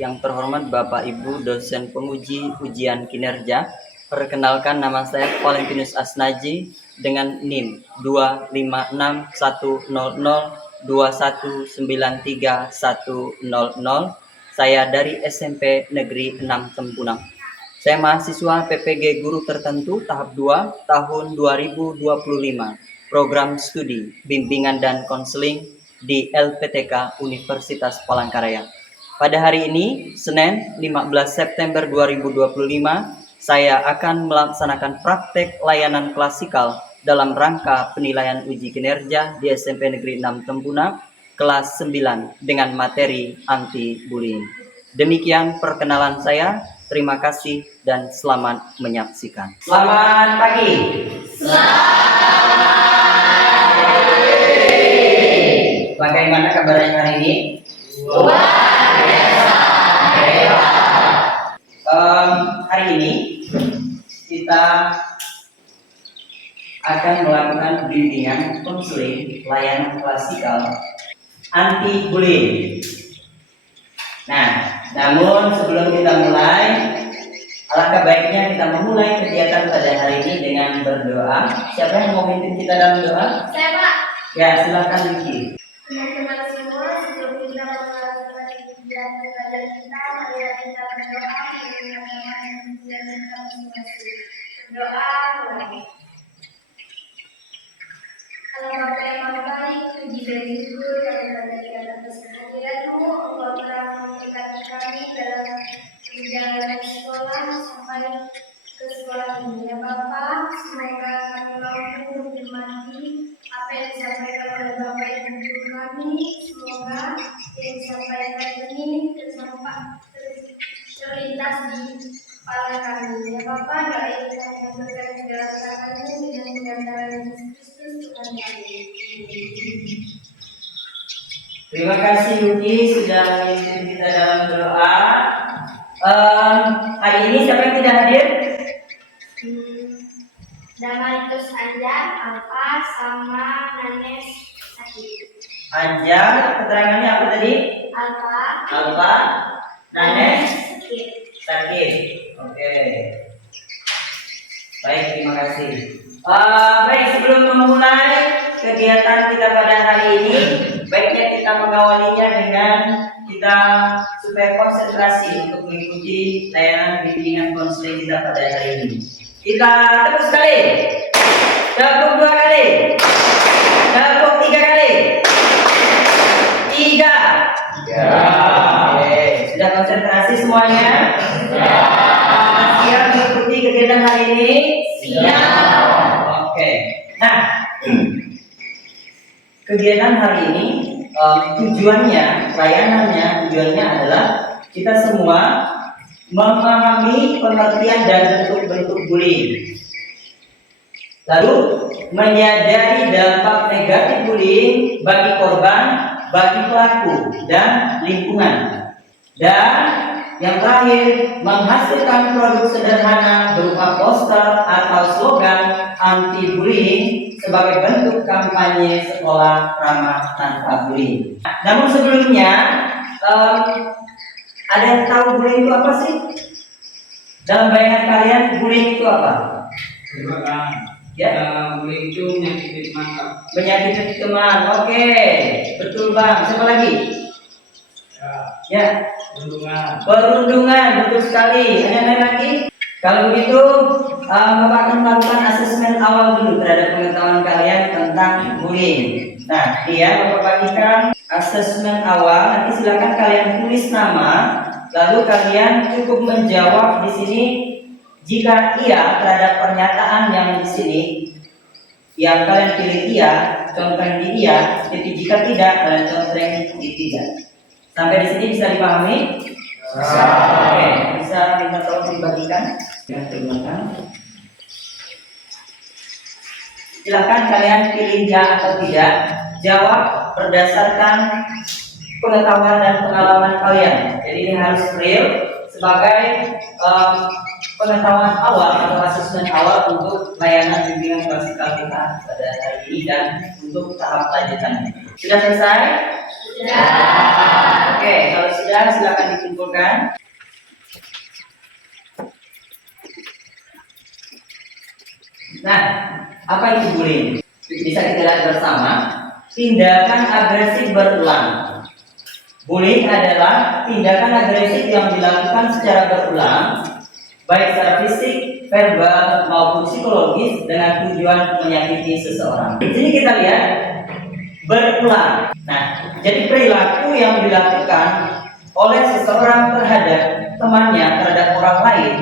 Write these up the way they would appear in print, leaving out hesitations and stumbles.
Yang terhormat Bapak Ibu dosen penguji ujian kinerja, perkenalkan nama saya Valentinus Asnaji dengan NIM 2561002193100. Saya dari SMP Negeri 6 Tempunang. Saya mahasiswa PPG Guru Tertentu tahap 2 tahun 2025, program studi bimbingan dan konseling di LPTK Universitas Palangkaraya. Pada hari ini, Senin 15 September 2025, saya akan melaksanakan praktek layanan klasikal dalam rangka penilaian uji kinerja di SMP Negeri 6 Tempunang, kelas 9 dengan materi anti-bullying. Demikian perkenalan saya. Terima kasih dan selamat menyaksikan. Selamat pagi. Bagaimana kabarnya hari ini? Hari ini kita akan melakukan bimbingan konseling layanan klasikal anti bullying. Nah, namun sebelum kita mulai, alangkah baiknya kita memulai kegiatan pada hari ini dengan berdoa. Siapa yang mau memimpin kita dalam doa? Saya, Pak. Ya, silakan Vicky. Teman-teman semua, sebelum kita melakukan kegiatan belajar kita, mari kita berdoa mengenai kegiatan kita masing-masing. Berdoa mulai. Allah Bapa yang Maha Baik, puji dan syukur karena kita atas kehadiran-Mu, Engkau telah memberkati kami dalam perjalanan sekolah sampai ke sekolah ini. Ya Bapa, semoga kami mampu menikmati apa yang disampaikan oleh Bapak dan Ibu kami. Semoga yang disampaikan ini terlintas di kepala kami. Ya Bapa, doa ini kami berkati dalam tangan-Mu dengan pengantaran Yesus Kristus Tuhan kami. Terima kasih Yuki sudah memimpin kita dalam doa. Hari ini siapa yang tidak hadir? Damaritus Anjar, Alfa, sama Nanes sakit. Anjar, keterangannya apa tadi? Alfa, Nanes sakit. Oke. Baik, terima kasih. Baik, sebelum memulai kegiatan kita pada hari ini, baiknya kita mengawalinya dengan kita supaya konsentrasi untuk mengikuti layanan bimbingan konseling kita pada hari ini. Kita tepuk sekali, tepuk 2 kali, tepuk 3 kali, 3. Oke, sudah konsentrasi semuanya? Siap mengikuti kegiatan hari ini? Siap. Oke. Nah, kegiatan hari ini tujuannya adalah kita semua memahami pengertian dan bentuk-bentuk bullying, lalu menyadari dampak negatif bullying bagi korban, bagi pelaku, dan lingkungan, dan yang terakhir menghasilkan produk sederhana berupa poster atau slogan anti bullying sebagai bentuk kampanye sekolah ramah tanpa bullying. Namun sebelumnya, ada yang tahu bullying itu apa sih? Dalam bayangan kalian, bullying itu apa? Ya? Bullying itu menyakiti teman, Kak. Menyakiti teman, oke. Betul Bang, siapa lagi? Ya. Perundungan, betul sekali. Ada yang lain lagi? Kalau begitu, Bapak akan melakukan asesmen awal dulu terhadap pengetahuan kalian tentang bullying. Nah, Bapak bagikan asesmen awal. Nanti silakan kalian tulis nama, lalu kalian cukup menjawab di sini jika iya terhadap pernyataan yang di sini. Yang kalian pilih iya, contohnya di iya. Jadi jika tidak, kalian contohnya di tidak. Sampai di sini bisa dipahami? Oke, bisa minta tolong dibagikan. Silakan kalian pilih ya atau tidak. Jawab berdasarkan pengetahuan dan pengalaman kalian. Jadi ini harus real sebagai pengetahuan awal atau asesmen awal untuk layanan bimbingan klasikal kita pada hari ini dan untuk tahap lanjutannya. Sudah selesai? Sudah. Oke, kalau sudah silakan dikumpulkan. Nah, apa itu bullying? Bisa kita lihat bersama. Tindakan agresif berulang. Bullying adalah tindakan agresif yang dilakukan secara berulang, baik secara fisik, verbal, maupun psikologis dengan tujuan menyakiti seseorang. Di sini kita lihat berulang. Nah, jadi perilaku yang dilakukan oleh seseorang terhadap temannya, terhadap orang lain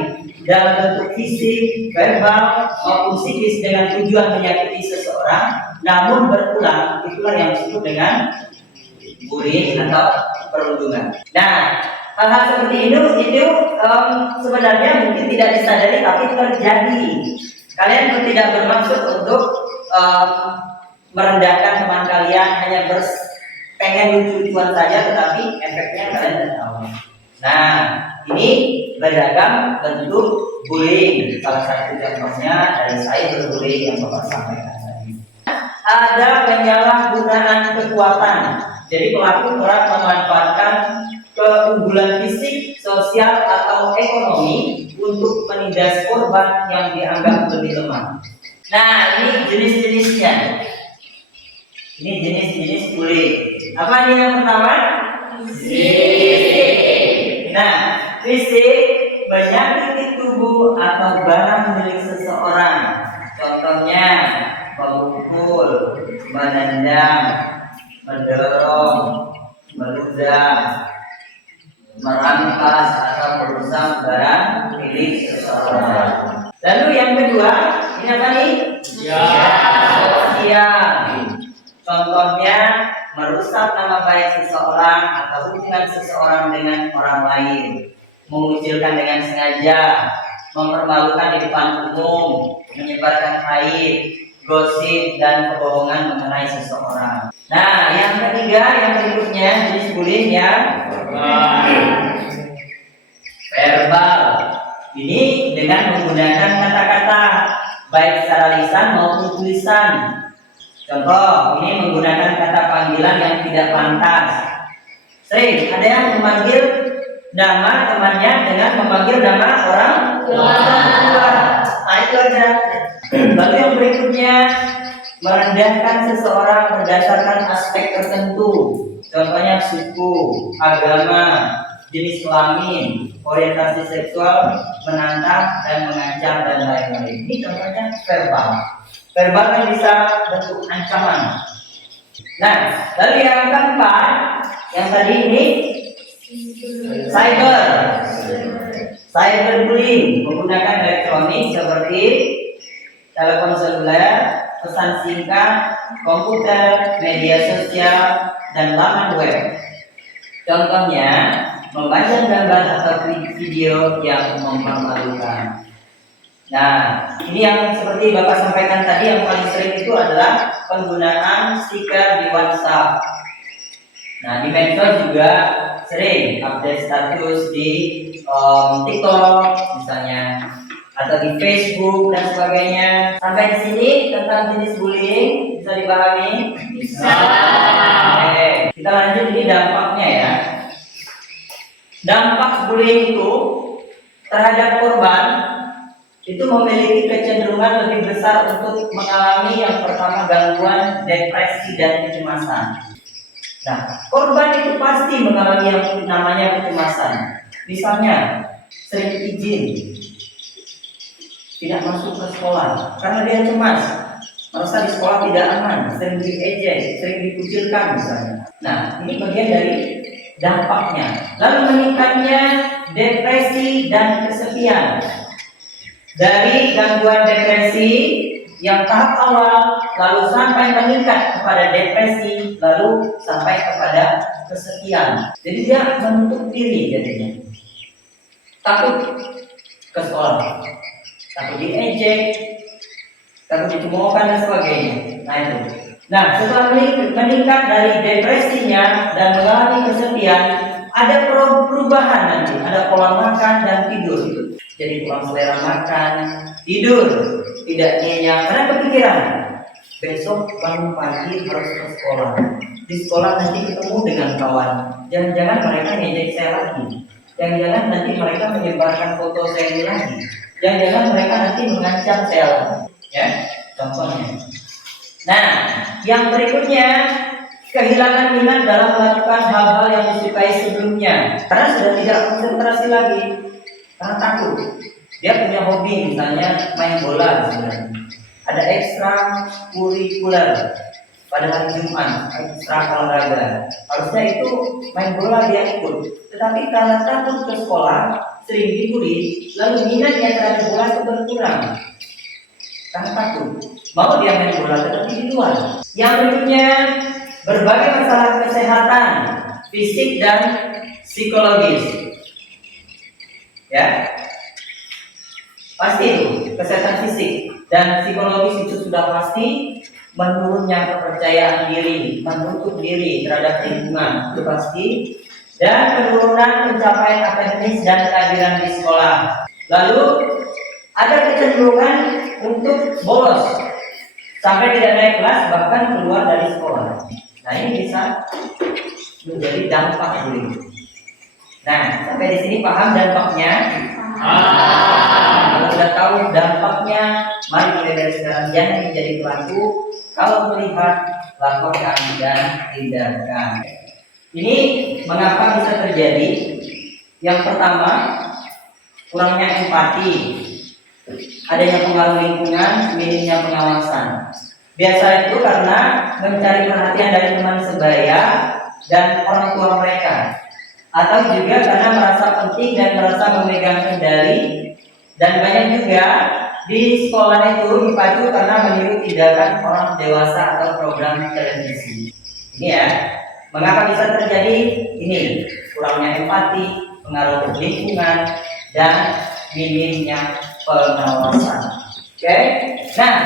dalam bentuk fisik, verbal, maupun psikis dengan tujuan menyakiti seseorang, namun berulang, itulah yang disebut dengan bullying atau perundungan. Nah, hal-hal seperti itu sebenarnya mungkin tidak disadari tapi terjadi. Kalian tidak bermaksud untuk merendahkan teman kalian, hanya pengen lucu-lucuan saja, tetapi efeknya kalian tidak tahu. Nah, ini beragam bentuk bullying. Salah satu contohnya dari cyberbullying yang Bapak sampaikan tadi. Ada penyalahgunaan kekuatan. Jadi pelaku kerap memanfaatkan keunggulan fisik, sosial, atau ekonomi untuk menindas korban yang dianggap lebih lemah. Nah, ini jenis-jenisnya. Ini jenis-jenis bullying. Apa nih yang pertama? Fisik. Nah, fisik menyakiti tubuh atau barang milik seseorang. Contohnya memukul, menendang, mendorong, meludah, merampas atau merusak barang milik seseorang. Lalu yang kedua, ini apa nih? Sosial. Contohnya merusak nama baik seseorang atau hubungan seseorang dengan orang lain, mengucilkan dengan sengaja, mempermalukan di depan umum, menyebarkan aib, gosip, dan kebohongan mengenai seseorang. Nah, yang ketiga, yang berikutnya jenis bullying yang verbal. Ini dengan menggunakan kata-kata baik secara lisan maupun tulisan. Contoh, ini menggunakan kata panggilan yang tidak pantas. Sering ada yang memanggil nama temannya dengan memanggil nama orang tua. Nah, itu aja. Lalu yang berikutnya, merendahkan seseorang berdasarkan aspek tertentu. Contohnya suku, agama, jenis kelamin, orientasi seksual, menantang dan mengancam dan lain-lain. Ini contohnya verbal. Verbal kan bisa bentuk ancaman. Nah, lalu yang keempat, yang tadi ini cyberbullying menggunakan elektronik seperti telepon seluler, pesan singkat, komputer, media sosial, dan laman web. Contohnya, memajang gambar atau video yang memalukan. Nah, ini yang seperti Bapak sampaikan tadi, yang paling sering itu adalah penggunaan stiker di WhatsApp. Nah, di medsos juga sering update status di TikTok misalnya, atau di Facebook dan sebagainya. Sampai di sini tentang jenis bullying bisa dipahami? Bisa. Oke, kita lanjut ini dampaknya ya. Dampak bullying itu terhadap korban itu memiliki kecenderungan lebih besar untuk mengalami yang pertama gangguan depresi dan kecemasan. Nah, korban itu pasti mengalami yang namanya kecemasan. Misalnya, sering izin tidak masuk ke sekolah karena dia cemas, merasa di sekolah tidak aman, sering diejek, sering dikucilkan misalnya. Nah, ini bagian dari dampaknya. Lalu meningkatnya depresi dan kesepian. Dari gangguan depresi yang tahap awal, lalu sampai meningkat kepada depresi, lalu sampai kepada kesepian. Jadi dia menutup diri jadinya. Takut ke sekolah, takut diejek, takut dicemoohkan dan sebagainya. Nah itu. Nah, setelah meningkat dari depresinya dan mengalami kesepian, ada perubahan nanti, ada pola makan dan tidur. Jadi kurang selera makan, tidur tidak nyenyak karena kepikiran. besok bangun pagi harus ke sekolah. Di sekolah nanti ketemu dengan kawan. Jangan-jangan mereka ngejek saya lagi. Jangan-jangan nanti mereka menyebarkan foto saya ini lagi. Jangan-jangan mereka nanti mengancam saya lagi. Ya, contohnya. Nah, yang berikutnya, kehilangan minat dalam melakukan hal-hal yang disukai sebelumnya karena sudah tidak konsentrasi lagi, karena takut. Dia punya hobi misalnya main bola misalnya. Ada ekstra kurikuler pada hari Jumat, ekstra olahraga. Harusnya itu main bola dia ikut, tetapi karena takut ke sekolah, sering dibully, lalu minatnya terhadap bola itu berkurang. Karena takut, mau dia main bola tetapi di luar. Yang berikutnya, berbagai masalah kesehatan fisik dan psikologis. Ya, pasti itu kesehatan fisik dan psikologis itu sudah pasti. Menurunnya kepercayaan diri, menutup diri terhadap lingkungan itu pasti, dan penurunan pencapaian akademis dan kehadiran di sekolah. Lalu ada kecenderungan untuk bolos sampai tidak naik kelas, bahkan keluar dari sekolah. Nah, ini bisa menjadi dampak bullying. Nah, sampai di sini paham dampaknya? Kalau sudah tahu dampaknya, mari mulai dari sekarang jangan menjadi pelaku. Kalau melihat, laporkan dan tindakan. Ini mengapa bisa terjadi? Yang pertama, kurangnya empati, adanya pengaruh lingkungan, minimnya pengawasan. Biasa itu karena mencari perhatian dari teman sebaya dan orang tua mereka, atau juga karena merasa penting dan merasa memegang kendali. Dan banyak juga di sekolah itu dipacu karena meniru tindakan orang dewasa atau program televisi. Ini ya, mengapa bisa terjadi ini? Kurangnya empati, pengaruh lingkungan, dan minimnya pengawasan. Oke, nah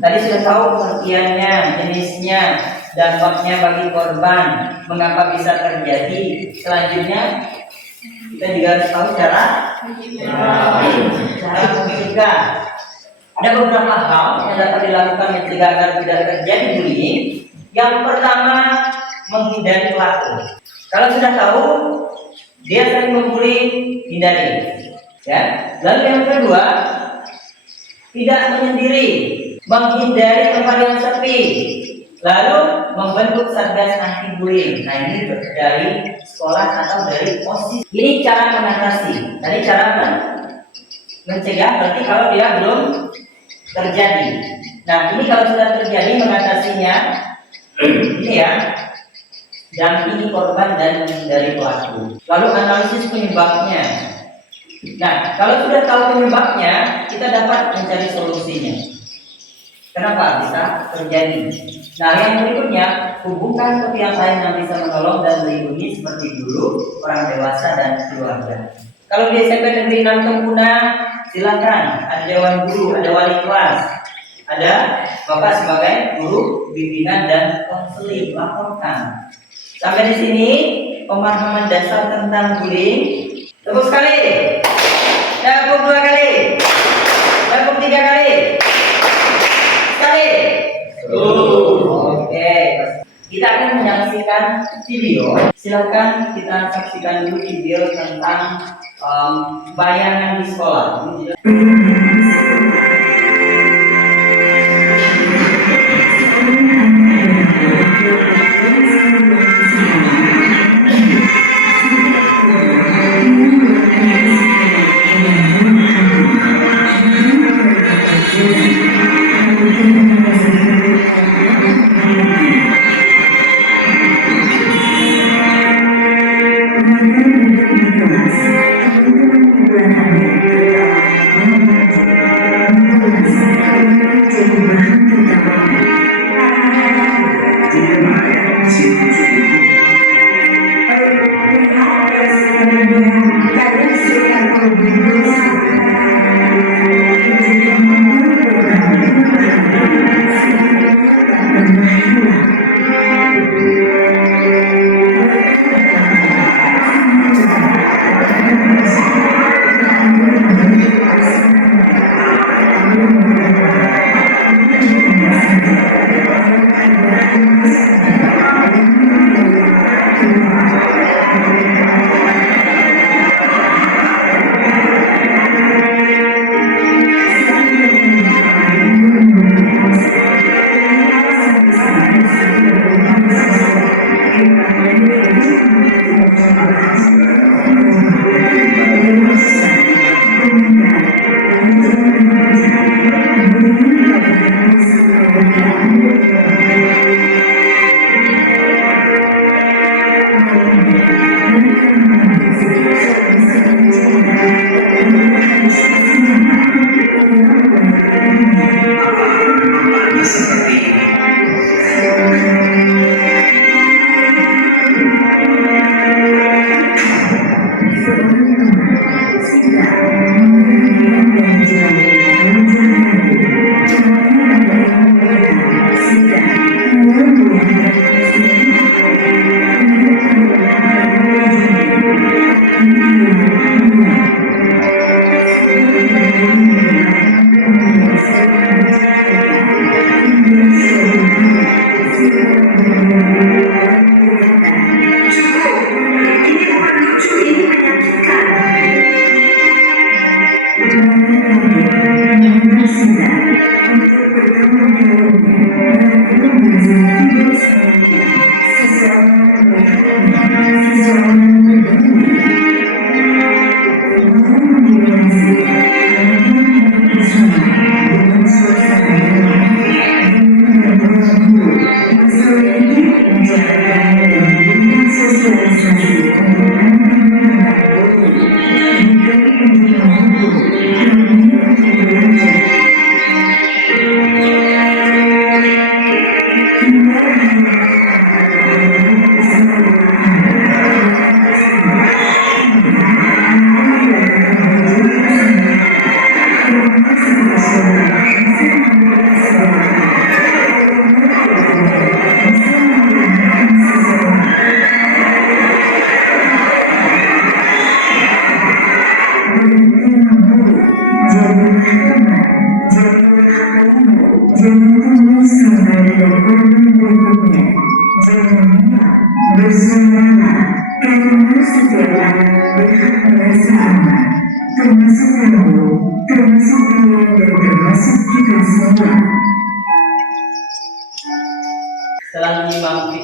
tadi sudah tahu pengertiannya, jenisnya, dampaknya bagi korban, mengapa bisa terjadi. Selanjutnya kita juga harus tahu cara mencegah. Ada beberapa hal yang dapat dilakukan mencegah agar tidak terjadi bullying. Yang pertama, menghindari pelaku. Kalau sudah tahu dia sering membuli, hindari. Ya. Lalu yang kedua, tidak menyendiri, menghindari tempat yang sepi. Lalu membentuk satgas anti bullying. Nah, ini dari sekolah atau dari OSIS. Ini cara mengatasi. Tadi cara mencegah, berarti kalau dia belum terjadi. Nah, ini kalau sudah terjadi mengatasinya, ini ya, dampingi korban dan menghindari pelaku. Lalu analisis penyebabnya. Nah, kalau sudah tahu penyebabnya, kita dapat mencari solusinya. Kenapa bisa terjadi? Nah, yang berikutnya, hubungkan ke pihak lain yang bisa menolong dan melindungi seperti guru, orang dewasa, dan keluarga. Kalau di SMP Negeri 6 Tempuna, silakan ada dewan guru, ada wali kelas, ada bapak sebagai guru, bimbingan dan konseling, laporkan. Sampai di sini pemahaman dasar tentang bullying. Tepuk sekali, tepuk 2 kali, tepuk 3 kali. Oke, kita akan menyaksikan video. Silakan kita saksikan dulu video tentang bayangan di sekolah.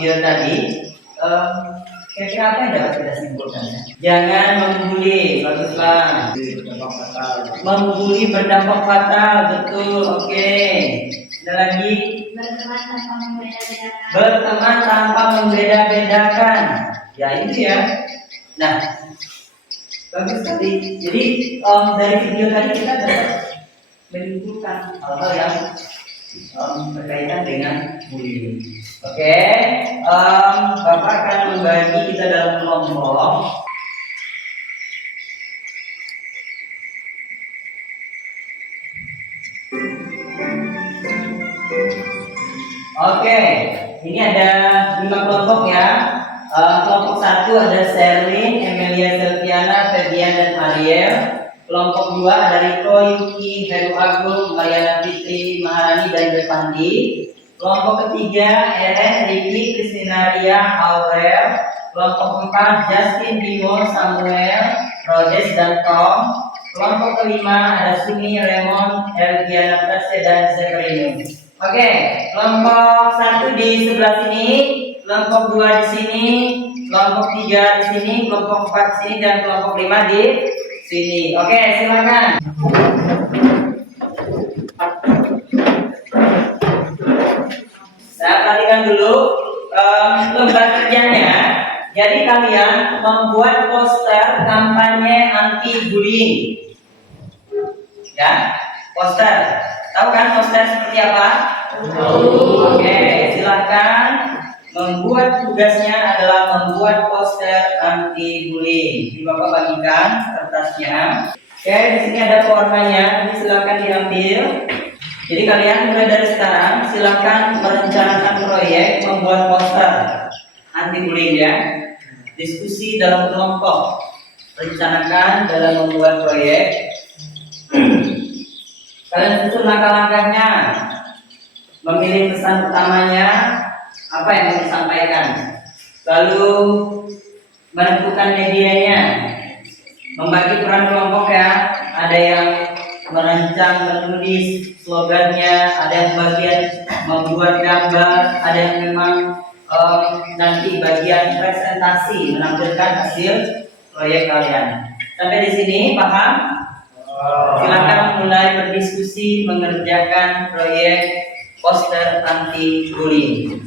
video tadi, kira-kira apa yang dapat kita simpulkan? Jangan membuli, bagus Bang. Membuli berdampak fatal, betul. Oke. Ada lagi? Berteman tanpa membeda-bedakan. Ya itu ya. Nah, bagus sekali. Jadi dari video tadi kita dapat menyimpulkan hal-hal yang berkaitan dengan bullying. Oke, Bapak akan membagi kita dalam kelompok. Oke, ini ada 5 kelompok ya. Kelompok 1 ada Sherlyn, Emilia, Selviana, Ferdian, dan Ariel. Kelompok 2 ada Riko, Yuki, Heru Agung, Mariana Fitri, Maharani, dan Devandi. Kelompok ketiga Eren, Ricky, Christina, Ria, Aurel. Kelompok 4 Justin, Bimo, Samuel, Rhodes, dan Tom. Kelompok kelima ada Sumi, Raymond, Elvia, Natasha, dan Severino. Oke, kelompok 1 di sebelah sini, kelompok 2 di sini, kelompok 3 di sini, kelompok 4 di sini, dan kelompok 5 di sini. Oke, silakan. Saya perhatikan dulu lembar kerjanya. Jadi kalian membuat poster kampanye anti bullying. Ya, poster. Tahu kan poster seperti apa? Oke, silakan. Membuat tugasnya adalah membuat poster anti bullying. Jadi Bapak bagikan kertasnya. Oke, di sini ada pewarnanya. Ini silakan diambil. Jadi kalian mulai dari sekarang silakan merencanakan proyek membuat poster anti bullying ya. Diskusi dalam kelompok. Rencanakan dalam membuat proyek. Kalian susun langkah-langkahnya. Memilih pesan utamanya, apa yang mau disampaikan. Lalu menentukan medianya. Membagi peran kelompok ya. Ada yang merancang, menulis slogannya, ada yang bagian membuat gambar, ada yang memang nanti bagian presentasi menampilkan hasil proyek kalian. Sampai di sini paham? Silakan mulai berdiskusi mengerjakan proyek poster anti bullying.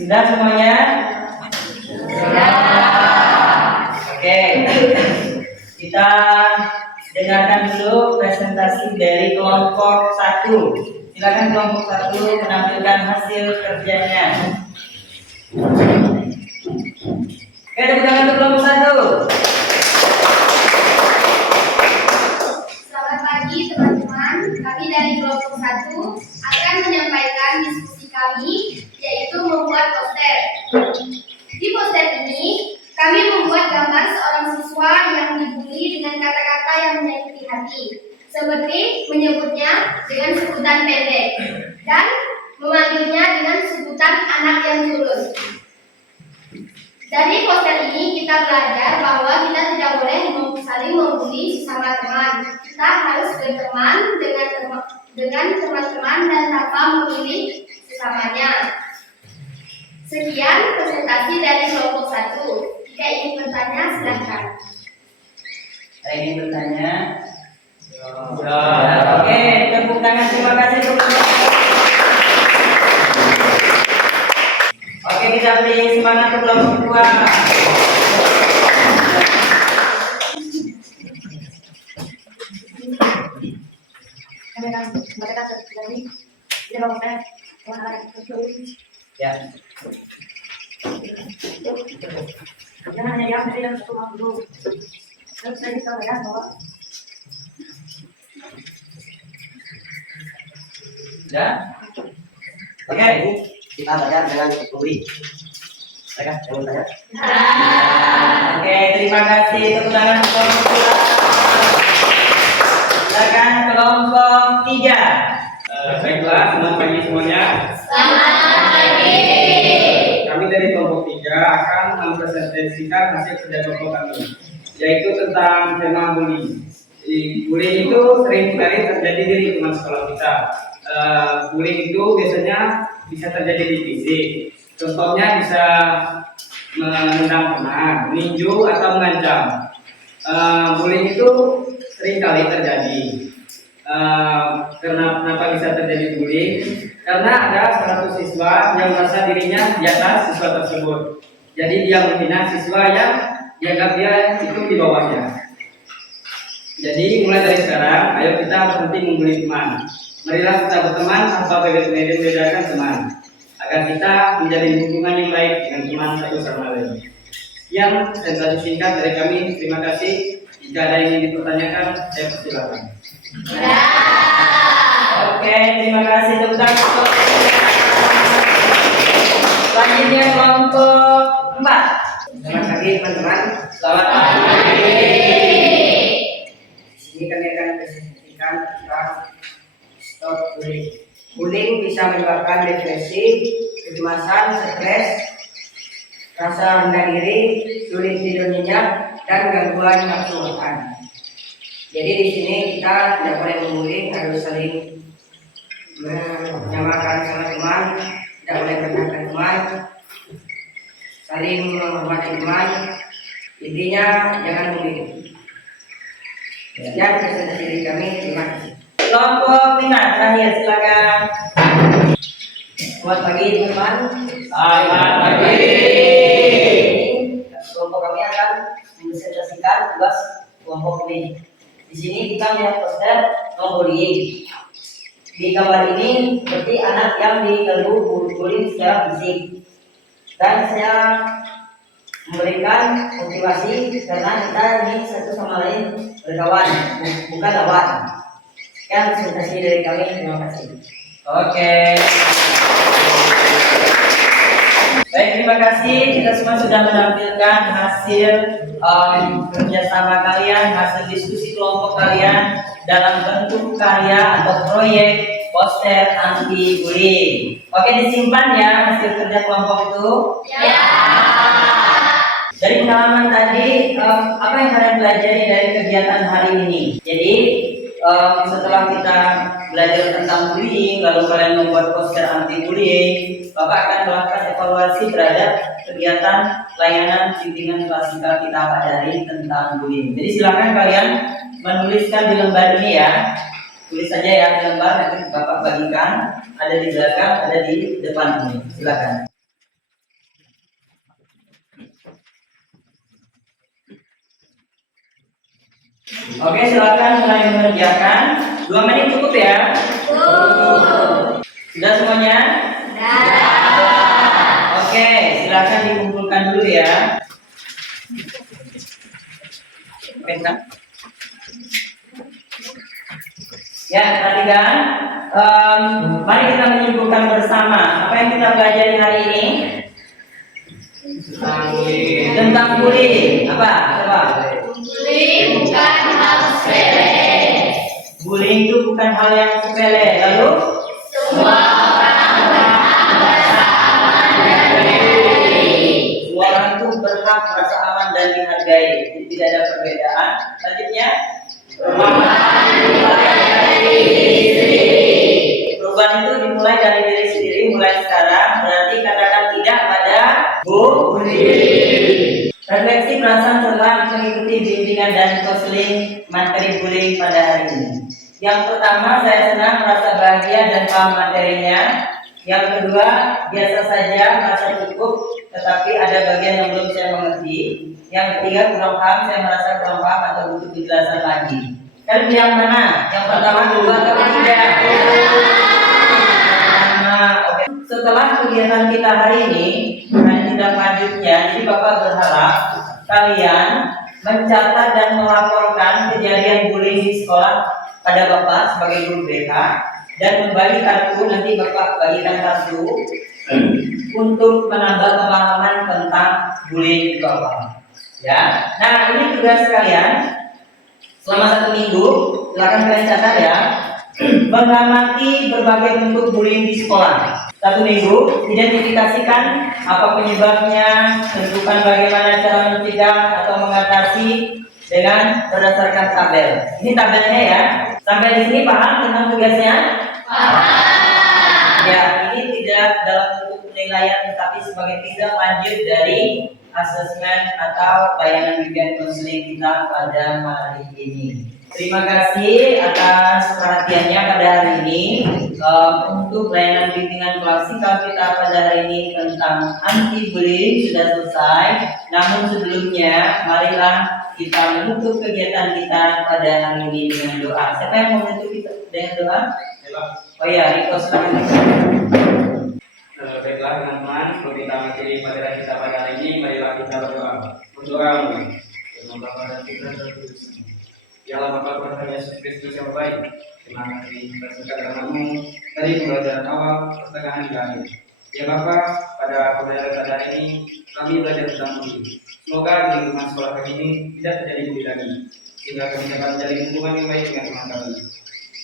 Sudah semuanya? Sudah. Oke. Kita dengarkan dulu presentasi dari kelompok 1. Silakan kelompok 1 menampilkan hasil kerjanya. Oke, tepuk tangan untuk kelompok 1. Selamat pagi teman-teman. Kami dari kelompok 1 akan menyampaikan diskusi kami, yaitu membuat poster. Di poster ini, kami membuat gambar seorang siswa yang dibully dengan kata-kata yang menyakiti hati, seperti menyebutnya dengan sebutan pendek dan memanggilnya dengan sebutan anak yang tulus. Dari poster ini kita belajar bahwa kita tidak boleh saling membuli sesama teman. Kita harus berteman dengan teman-teman dan tanpa memilih sesamanya. Sekian presentasi dari kelompok 1. Jika ingin bertanya, silahkan. Saya ingin bertanya. Ya, oke, tepuk tangan. Terima kasih teman-teman. Oke, kita beri semangat ke kelompok 2. Ya. Jangan hanya diambil dalam satu waktu. Ya. Oke, kita bayar dengan Rp10.000. Saya kan, saya. Oke, terima kasih. Tepuk tangan untuk kelompok. Silakan kelompok 3. Baiklah, selamat pagi semuanya. Kami dari kelompok 3 akan mempresentasikan hasil kerja kelompok kami, yaitu tentang tema bullying. Bullying itu sering kali terjadi di lingkungan sekolah kita. Bullying itu biasanya bisa terjadi di fisik. Contohnya bisa menendang teman, meninju atau mengancam. Bullying itu sering kali terjadi. Kenapa bisa terjadi bullying? Karena ada 100 siswa yang merasa dirinya di atas siswa tersebut. Jadi dia menghina siswa yang dianggap dia itu di bawahnya. Jadi mulai dari sekarang, ayo kita berhenti membuli teman. Marilah kita berteman tanpa membedakan teman, agar kita menjadi hubungan yang baik dengan teman satu sama lain. Yang presentasi singkat dari kami. Terima kasih. Jika ada yang ingin dipertanyakan, saya persilakan. Oke, terima kasih tentang selanjutnya kelompok 4. Selamat pagi teman-teman. Selamat pagi. Di sini kami akan presentasikan tentang stop bullying. Bullying bisa menyebabkan depresi, kecemasan, stres, rasa rendah diri, sulit tidur nyenyak, dan gangguan nafsu makan. Jadi di sini kita tidak boleh membuli, harus saling menyamakan sama teman, tidak boleh merendahkan teman, saling menghormati teman. Intinya jangan membuli. Sekian presentasi dari kami. Terima kasih. Kelompok 5 terakhir, silakan. Selamat pagi teman-teman. Selamat pagi. Kelompok kami akan mempresentasikan tugas kelompok ini. Di sini kita melihat poster no bullying. Di gambar ini seperti anak yang diganggu bullying secara fisik. Dan saya memberikan motivasi karena kita ini satu sama lain berkawan, bukan lawan. Sekian presentasi dari kami. Terima kasih. Oke. Baik, terima kasih. Kita semua sudah menampilkan hasil kerjasama kalian, hasil diskusi kelompok kalian dalam bentuk karya atau proyek poster anti bullying. Oke, disimpan ya hasil kerja kelompok itu. Ya. Dari pengalaman tadi, apa yang kalian pelajari dari kegiatan hari ini? Jadi setelah kita belajar tentang bullying, lalu kalian membuat poster anti bullying, Bapak akan melakukan evaluasi terhadap kegiatan layanan bimbingan klasikal kita Pak dari tentang bullying. Jadi silakan kalian menuliskan di lembar ini ya. Tulis saja ya di lembar, nanti Bapak bagikan. Ada di belakang, ada di depan ini. Silakan. Oke, silakan mulai mengerjakan. 2 menit cukup ya. Sudah semuanya? Oke, silakan dikumpulkan dulu ya. Oke, kan? Ya, perhatikan. Mari kita menyimpulkan bersama apa yang kita pelajari hari ini tentang bullying. Apa? Coba. Bullying bukan hal sepele. Bullying itu bukan hal yang sepele. Lalu Semua orang berhak merasa aman dan dihargai. semua orang itu berhak merasa aman dan dihargai. Tidak ada perbedaan. Selanjutnya, Perubahan dimulai dari diri sendiri. perubahan itu dimulai dari diri sendiri. Mulai sekarang, berarti katakan tidak pada bullying. Refleksi perasaan setelah mengikuti bimbingan dan konseling materi bullying pada hari ini. Yang pertama, saya senang, merasa bahagia dan paham materinya. Yang kedua, biasa saja, merasa cukup, tetapi ada bagian yang belum saya mengerti. Yang ketiga, kurang paham, saya merasa kurang paham atau butuh penjelasan lagi. Kalian yang mana? Yang pertama, kedua, atau ketiga? Pertama. Oke. Setelah kegiatan kita hari ini, dan tindak lanjutnya, jadi Bapak berharap kalian mencatat dan melaporkan kejadian bullying di sekolah pada Bapak sebagai guru BK dan membagi kartu, nanti Bapak bagikan kartu untuk menambah pemahaman tentang bullying itu apa. Ya. Nah, ini tugas kalian selama 1 minggu, silakan kalian catat ya. Mengamati berbagai bentuk bullying di sekolah. 1 minggu, identifikasikan apa penyebabnya, tentukan bagaimana cara mencegah atau mengatasi dengan berdasarkan tabel. Ini tabelnya ya. Sampai di sini paham tentang tugasnya? Paham. Ya, ini tidak dalam bentuk penilaian, tetapi sebagai tindak lanjut dari asesmen atau bayangan bimbingan konseling kita pada hari ini. Terima kasih atas perhatiannya pada hari ini. Untuk layanan bimbingan klasikal kita pada hari ini tentang anti bullying sudah selesai. Namun sebelumnya, marilah kita menutup kegiatan kita pada hari ini dengan doa. Siapa yang mau menutup kita dengan doa? Oh ya, Riko silakan. Baiklah teman-teman, sebelum kita mengakhiri pelajaran kita pada hari ini, marilah kita berdoa. Berdoa. Ya Allah Bapa Tuhan Yesus Kristus yang baik, terima kasih atas segala kamu dari pembelajaran awal pertengahan kami. Ya Bapa, pada pembelajaran pada hari ini kami belajar tentang bullying. Semoga di lingkungan sekolah kami ini tidak terjadi bullying lagi, sehingga kami dapat menjalin hubungan yang baik dengan teman kami.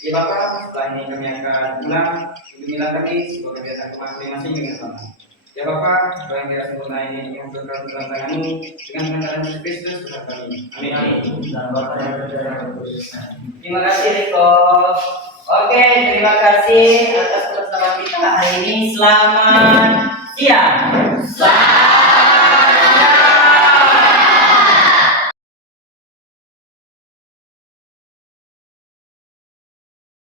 Ya Bapa, setelah ini kami akan pulang, lindungilah kami sebuah kegiatan masing-masing dengan selamat. Ya Bapa, doa yang tidak sempurna ini untuk dalam tangan-Mu dengan pengantaran Yesus Kristus Tuhan kami. Amin. Terima kasih Riko. Oke, terima kasih atas kebersamaan kita hari ini. Selamat siang.